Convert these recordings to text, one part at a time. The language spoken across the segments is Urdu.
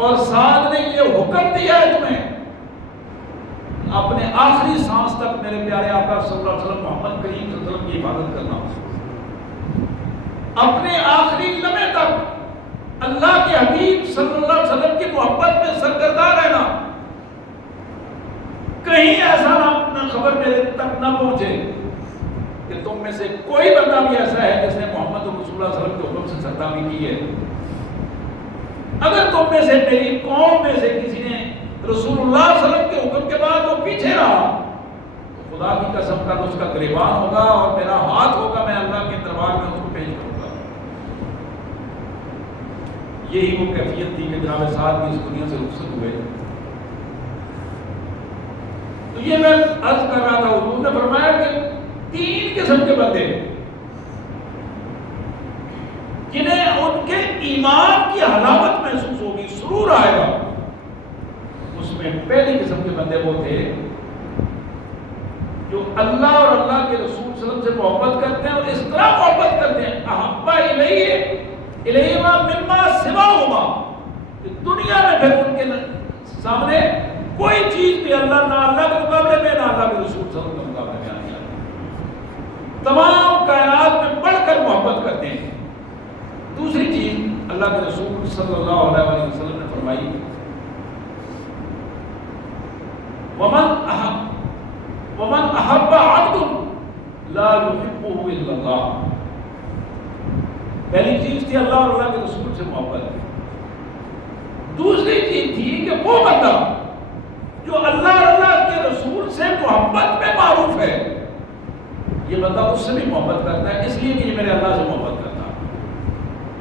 اور ساتھ نے یہ حکم دیا ہے تمہیں اپنے آخری سانس تک میرے پیارے آقا صلی اللہ علیہ وسلم محمد کریم صلی اللہ علیہ وسلم کی عبادت کرنا، اپنے آخری لمحے تک اللہ کے حبیب صلی اللہ علیہ وسلم کی محبت میں سرگردہ رہنا، کہیں ایسا نہ خبر میرے تک نہ پہنچے کہ تم میں سے کوئی بندہ بھی ایسا ہے جس نے محمد رسول اللہ صلی اللہ علیہ وسلم کے حکم سے سرگردانی کی ہے۔ اگر تم میں سے میری قوم میں سے کسی نے رسول اللہ صلی اللہ علیہ وسلم کے حکم کے بعد وہ پیچھے رہا تو خدا کی قسم کا اس کا گریبان ہوگا اور میرا ہاتھ ہوگا، میں اللہ کے دربار میں اس کو پیش کروں گا۔ یہی وہ کیفیت تھی کہ جناب سعد بھی اس دنیا سے رخصت ہوئے۔ تو یہ میں عرض کر رہا تھا، حضور نے فرمایا کہ 3 قسم کے بندے جنہیں ان کے ایمان کی حلاوت محسوس ہوگی، سرور آئے گا، اس میں پہلی قسم کے بندے وہ تھے جو اللہ اور اللہ کے رسول صلی اللہ علیہ وسلم سے محبت کرتے ہیں، اور اس طرح محبت کرتے ہیں احبا الیہما مما سواہما، کہ دنیا میں پھر ان کے سامنے کوئی چیز بھی اللہ نہ اللہ کے مقابلے میں نہ اللہ کے رسول صلی اللہ علیہ وسلم کے مقابلے میں آنے والی، تمام کائنات میں بڑھ کر محبت کرتے ہیں۔ دوسری چیز اللہ کے رسول صلی اللہ علیہ وسلم نے فرمائی، ومن احب عبد لا يحبه الا اللہ۔ پہلی چیز تھی اللہ اور اللہ کے رسول سے محبت، دوسری چیز تھی کہ وہ بندہ جو اللہ اور اللہ کے رسول سے محبت میں معروف ہے، یہ بندہ اس سے بھی محبت کرتا ہے اس لیے کہ یہ میرے اللہ سے محبت کرتا ہے،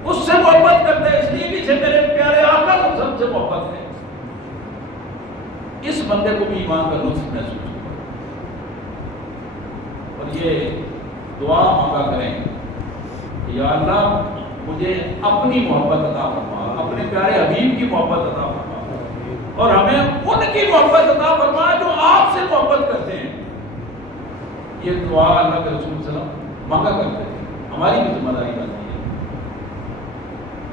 اس سے محبت کرتا ہے اس لیے کہ اسے میرے پیارے آقا صلی اللہ علیہ وسلم سے محبت ہے، اس بندے کو بھی ایمان کا لطف محسوس ہوگا۔ اور یہ دعا مانگا کریں کہ یا اللہ مجھے اپنی محبت عطا فرما، اپنے پیارے حبیب کی محبت عطا فرما، اور ہمیں ان کی محبت عطا فرما جو آپ سے محبت کرتے ہیں۔ یہ دعا اللہ کے رسول صلی اللہ علیہ وسلم مانگا کرتے ہیں، ہماری بھی ذمہ داری بنتی ہے۔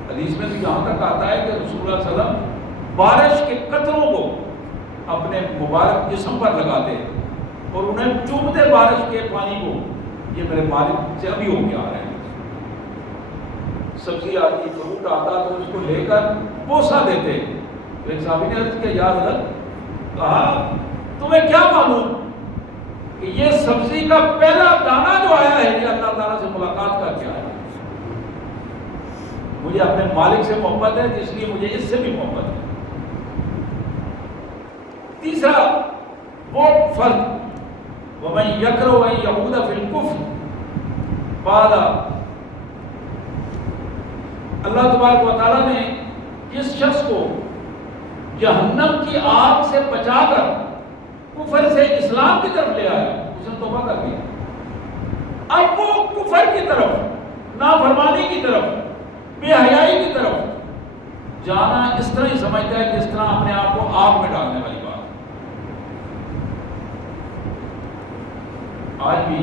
حدیث میں بھی جہاں تک آتا ہے کہ رسول اللہ صلی اللہ علیہ وسلم بارش کے قطروں کو اپنے مبارک جسم پر لگاتے اور انہیں چومتے بارش کے پانی کو، یہ میرے مالک سے ابھی ہو کے آ رہے ہیں۔ سبزی آتی، فروٹ آتا تو اس کو لے کر بوسا دیتے۔ تو ایک صحابی نے عرض کیا یا حضرت، کہا تمہیں کیا معلوم کہ یہ سبزی کا پہلا دانہ جو آیا ہے یہ اللہ تعالیٰ سے ملاقات کر کے آیا ہے، مجھے اپنے مالک سے محبت ہے اس لیے مجھے اس سے بھی محبت ہے۔ تیسرا وہ فرد وَمَنْ يَكْرَهُ أَنْ يَعُودَ فِي الْكُفْرِ بعد، اللہ تبارک و تعالیٰ نے جس شخص کو جہنم کی آگ سے بچا کر کفر سے اسلام کی طرف لے آیا، اس نے توبہ کر دیا، اب وہ کفر کی طرف، نافرمانی کی طرف، بے حیائی کی طرف جانا اس طرح ہی سمجھتا ہے جس طرح اپنے آپ کو آگ میں ڈالنے والی بات۔ آج بھی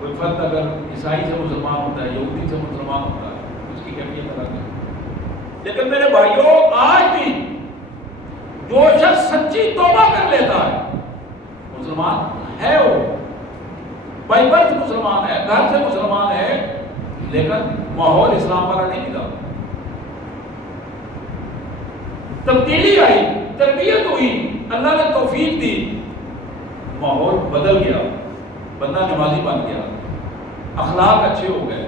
کوئی فرد اگر عیسائی سے مسلمان ہوتا ہے، یہودی سے مسلمان ہوتا ہے، اس کی کیفیت الگ ہے، لیکن میرے بھائیوں آج بھی جو شخص سچی توبہ کر لیتا ہے مسلمان ہے، وہ بائی برتھ مسلمان ہے، گھر سے مسلمان ہے، لیکن ماحول اسلام والا نہیں ملا، تبدیلی آئی، تربیت ہوئی، اللہ نے توفیق دی، ماحول بدل گیا، بندہ نمازی بن گیا، اخلاق اچھے ہو گئے،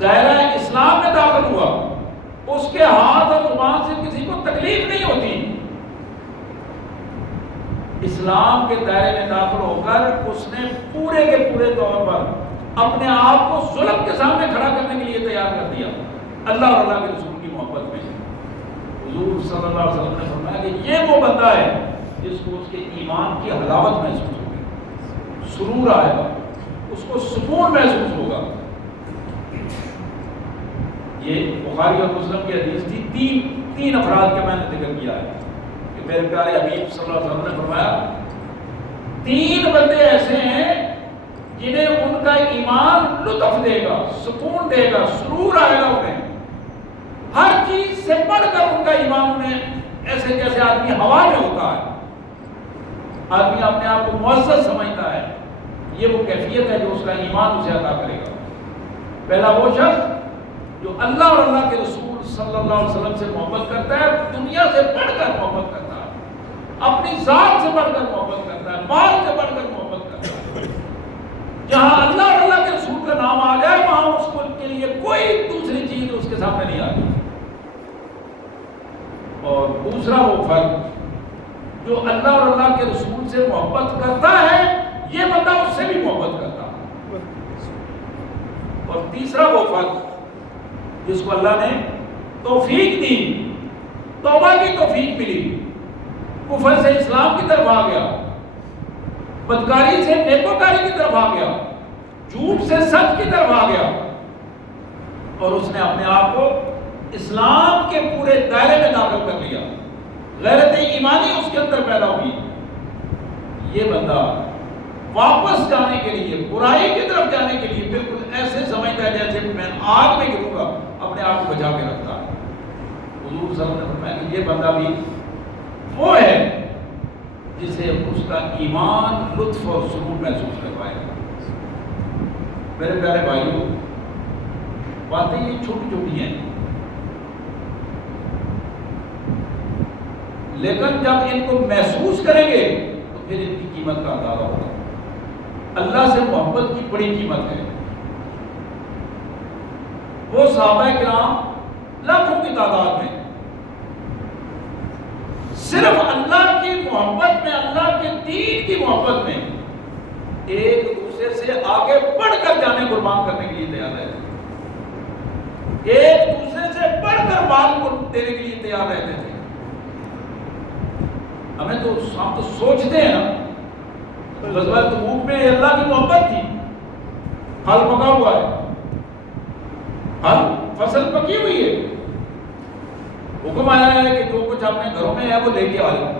دائرہ اسلام میں داخل ہوا، اس کے ہاتھ اور زبان سے کسی کو تکلیف نہیں ہوتی، اسلام کے دائرے میں داخل ہو کر اس نے پورے کے پورے طور پر اپنے آپ کو ظلم کے سامنے کھڑا کرنے کے لیے تیار کر دیا، اللہ اور اللہ کے رسول کی محبت میں۔ حضور صلی اللہ علیہ وسلم نے فرمایا کہ یہ وہ بندہ ہے جس کو اس کے ایمان کی حلاوت محسوس ہوگی، سرور آئے گا، اس کو سکون محسوس ہوگا۔ یہ بخاری اور مسلم کی حدیث تھی، تین افراد کا میں نے ذکر کیا ہے کہ میرے پیارے حبیب صلی اللہ علیہ وسلم نے فرمایا 3 بندے ایسے ہیں جنہیں ان کا ایمان لطف دے گا، سکون دے گا، سرور آئے گا، انہیں ہر چیز سے بڑھ کر ان کا ایمان ایسے جیسے آدمی ہوا میں ہوتا ہے، آدمی اپنے آپ کو معزز سمجھتا ہے، یہ وہ کیفیت ہے جو اس کا ایمان اسے عطا کرے گا۔ پہلا وہ شخص جو اللہ اور اللہ کے رسول صلی اللہ علیہ وسلم سے محبت کرتا ہے، دنیا سے بڑھ کر محبت کرتا ہے، اپنی ذات سے بڑھ کر محبت کرتا ہے، مال سے بڑھ کر محبت کرتا ہے۔ جہاں اللہ اور اللہ کے رسول کا نام آ جائے وہاں اس کو کے لیے کوئی دوسری چیز اس کے سامنے نہیں آتی۔ اور دوسرا وہ فرد جو اللہ اور اللہ کے رسول سے محبت کرتا ہے، یہ بندہ اس سے بھی محبت کرتا ہے۔ اور تیسرا وہ فرد جس کو اللہ نے توفیق دی، توبہ کی توفیق ملی، کفر سے اسلام کی طرف آ گیا، بدکاری سے نیکوکاری کی طرف آ گیا، جھوٹ سے سچ کی طرف آ گیا، اور اس نے اپنے آپ کو اسلام کے پورے دائرے میں داخل کر لیا، غیرت ایمانی اس کے اندر پیدا ہوئی۔ یہ بندہ واپس جانے کے لیے، برائی کی طرف جانے کے لیے بالکل ایسے سمجھتا ہے جیسے میں آگ میں گروں گا، اپنے آپ کو بچا کے رکھتا ہے۔ حضور صلی اللہ علیہ وسلم نے فرمایا کہ یہ بندہ بھی وہ ہے جسے اس کا ایمان لطف اور سرور محسوس کر پائے گا۔ میرے پیارے بھائیوں، باتیں یہ چھوٹی چھوٹی ہیں، لیکن جب ان کو محسوس کریں گے تو پھر ان کی قیمت کا اندازہ ہوگا۔ اللہ سے محبت کی بڑی قیمت ہے۔ وہ صحابہ کرام لاکھوں کی تعداد میں صرف اللہ کی محبت میں، اللہ کے دین کی محبت میں ایک دوسرے سے آگے بڑھ کر جانے قربان کرنے کے لیے تیار رہتے تھے، ایک دوسرے سے بڑھ کر مال کو دینے کے لیے تیار رہتے تھے۔ ہم تو سوچتے ہیں نا، غزوہ تبوک میں اللہ کی محبت تھی، پھل پکا ہوا ہے، فصل پکی ہوئی ہے، حکم آیا ہے کہ جو کچھ اپنے گھروں میں ہے وہ لے کے آ جاؤ۔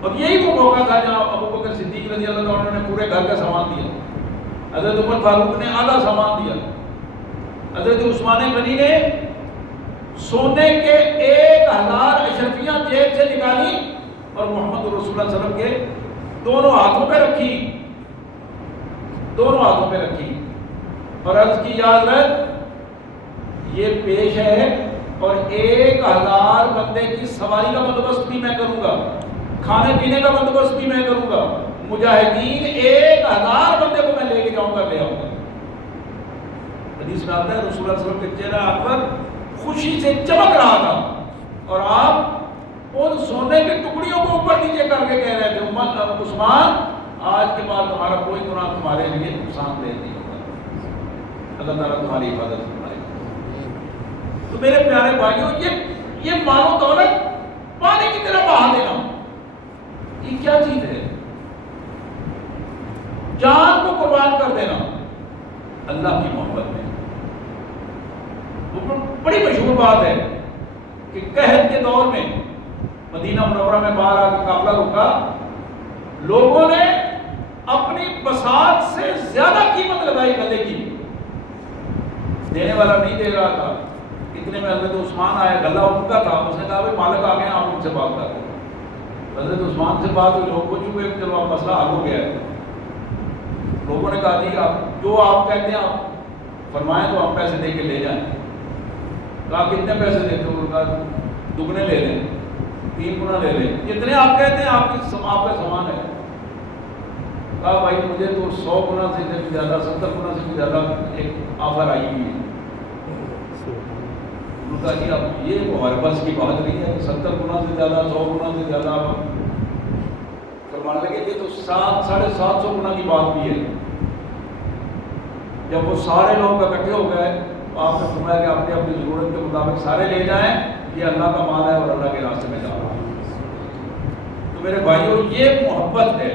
اور یہی وہ موقع تھا جہاں ابو بکر صدیق رضی اللہ عنہ نے پورے گھر کا سامان دیا، حضرت عمر فاروق نے آدھا سامان دیا، حضرت عثمان غنی نے سونے کے 1000 اشرفیاں جیب سے نکالی اور محمد رسول اللہ صلی اللہ علیہ وسلم کے دونوں ہاتھوں پہ رکھی اور عرض کی یا حضرت یہ پیش ہے، اور 1000 بندے کی سواری کا بندوبست بھی میں کروں گا، کھانے پینے کا بندوبست بھی میں کروں گا، مجاہدین 1000 بندے کو میں لے کے جاؤں گا، لے آؤں گا۔ حدیث میں آتا ہے رسول اللہ صلی اللہ علیہ وسلم کے چہرہ اکبر خوشی سے چمک رہا تھا، اور آپ ان سونے کی ٹکڑیوں کو اوپر نیچے کر کے کہہ رہے تھے عثمان آج کے بعد تمہارا کوئی گناہ تمہارے لیے نقصان دہ نہیں ہوگا، اللہ تعالیٰ تمہاری حفاظت فرمائے گا۔ تو میرے پیارے بھائیوں، یہ مال و دولت پانی کی طرح بہا دینا، یہ کیا چیز ہے؟ جان کو قربان کر دینا اللہ کی محبت میں۔ بڑی مشہور بات ہے کہ قحط کے دور میں مدینہ منورہ میں باہر آ کے قافلہ رکا، لوگوں نے اپنی بساط سے زیادہ قیمت لگائی گلے کی، دینے والا نہیں دے رہا تھا، اتنے میں حضرت عثمان آئے، گلہ ان کا تھا، اس نے کہا بھائی مالک آ گئے آپ ان سے بات کر دیں۔ حضرت عثمان سے بات ہوئی، لوگ پوچھ چکے، چلو آپ مسئلہ حل ہو گیا ہے۔ لوگوں نے کہا جی آپ جو آپ کہتے ہیں آپ فرمائیں تو ہم پیسے دے کے لے جائیں۔ کہا کتنے پیسے دیتے ہو؟ کہا دگنے لے لیں، 3 گنا لے لیں، جتنے آپ کہتے ہیں آپ کا سامان ہے۔ کہا بھائی مجھے تو 100 گنا سے بھی زیادہ، 70 گنا سے بھی زیادہ ایک آفر آئی ہوئی ہے۔ انہوں نے کہا جی اب یہ ہمارے پاس کی بات نہیں ہے، 70 گنا سے زیادہ، 100 گنا سے زیادہ آپ فرمانے لگے، یہ تو 700-750 گنا کی بات بھی ہے۔ جب وہ سارے لوگ اکٹھے ہو گئے، آپ نے فرمایا کہ اپنی اپنی ضرورت کے مطابق سارے لے جائیں، یہ اللہ کا مال ہے اور اللہ کے راستے میں جا رہا ہے۔ تو میرے بھائیوں، یہ محبت ہے،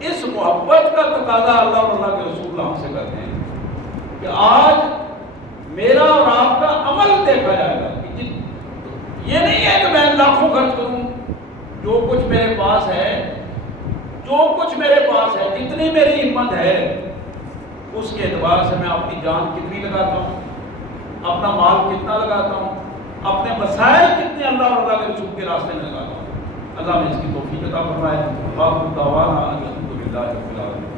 اس محبت کا تقاضا اللہ اور اللہ کے رسول ہم سے کرتے ہیں کہ آج میرا اور آپ کا عمل دیکھا جائے گا۔ یہ نہیں ہے کہ میں لاکھوں خرچ کروں، جو کچھ میرے پاس ہے، جتنی میری ہمت ہے، اس کے اعتبار سے میں اپنی جان کتنی لگاتا ہوں، اپنا مال کتنا لگاتا ہوں، اپنے مسائل کتنے اللہ اور اللہ کے رسول کے راستے میں لگاتا ہوں. اللہ نے اس کی توفیق عطا فرمائے. باقی دعوانا الحمدللہ رب العالمین.